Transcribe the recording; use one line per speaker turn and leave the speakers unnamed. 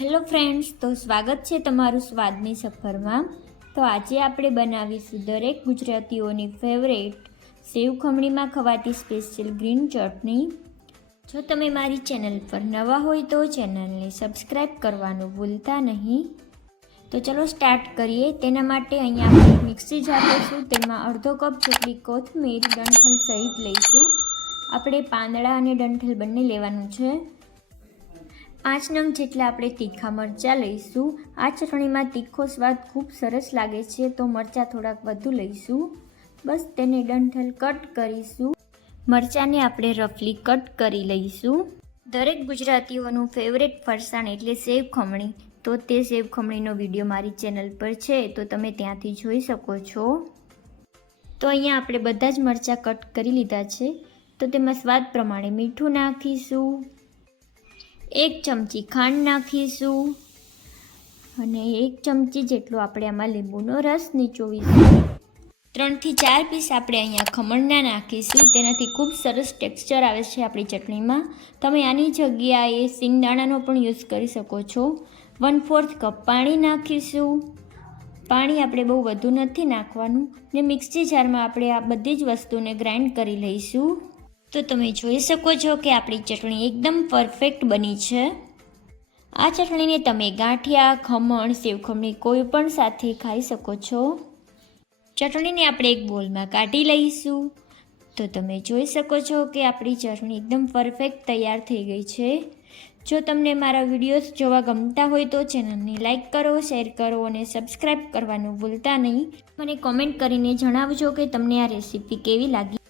Hello friends, તો સ્વાગત છે તમારું સ્વાદની સફરમાં. તો આજે આપણે બનાવીશું દરેક ગુજરાતીઓની ફેવરેટ સેવ ખમણીમાં ખવાતી સ્પેશિયલ ગ્રીન ચટણી. જો તમે મારી ચેનલ પર નવા હોય તો ચેનલને સબસ્ક્રાઈબ કરવાનું ભૂલતા નહીં. તો ચલો સ્ટાર્ટ કરીએ. તેના માટે અહીંયા આપણે મિક્સી જાર લઈશું તેમાં અડધો કપ જેટલી કોથમીર ડંઠલ સહિત લઈશું. આપણે પાંદડા અને ડંઠલ બંને લેવાનું છે. પાંચ નંગ જેટલા આપણે તીખા મરચાં લઈશું. આ ચટણીમાં તીખો સ્વાદ ખૂબ સરસ લાગે છે, તો મરચાં થોડાક વધુ લઈશું. બસ તેને ડંઠલ કટ કરીશું. મરચાંને આપણે રફલી કટ કરી લઈશું. દરેક ગુજરાતીઓનું ફેવરેટ ફરસાણ એટલે સેવ ખમણી. તો તે સેવ ખમણીનો વીડિયો મારી ચેનલ પર છે, તો તમે ત્યાંથી જોઈ શકો છો. તો અહીંયા આપણે બધા જ મરચાં કટ કરી લીધા છે. તો તેમાં સ્વાદ પ્રમાણે મીઠું નાખીશું. એક ચમચી ખાંડ નાખીશું. અને એક ચમચી જેટલો આપણે આમાં લીંબુનો રસ નીચોવીશું. ત્રણથી ચાર પીસ આપણે અહીંયા ખમણના નાખીશું. તેનાથી ખૂબ સરસ ટેક્સચર આવે છે આપણી ચટણીમાં. તમે આની જગ્યાએ સિંગદાણાનો પણ યુઝ કરી શકો છો. વન ફોર્થ કપ પાણી નાખીશું. પાણી આપણે બહુ વધુ નથી નાખવાનું. ને મિક્સી જારમાં આપણે આ બધી જ વસ્તુને ગ્રાઇન્ડ કરી લઈશું. તો તમે જોઈ શકો છો કે આપણી ચટણી એકદમ પરફેક્ટ બની છે. આ ચટણીને તમે ગાંઠિયા, ખમણ સેવખમણી કોઈ પણ સાથે ખાઈ શકો છો. ચટણીને આપણે એક બોલમાં કાઢી લઈશું. તો તમે જોઈ શકો છો કે આપણી ચટણી એકદમ પરફેક્ટ તૈયાર થઈ ગઈ છે. જો તમને મારા વિડીયોઝ જોવા ગમતા હોય તો ચેનલને લાઇક કરો, શેર કરો અને સબસ્ક્રાઈબ કરવાનું ભૂલતા નહીં. મને કોમેન્ટ કરીને જણાવજો કે તમને આ રેસીપી કેવી લાગી.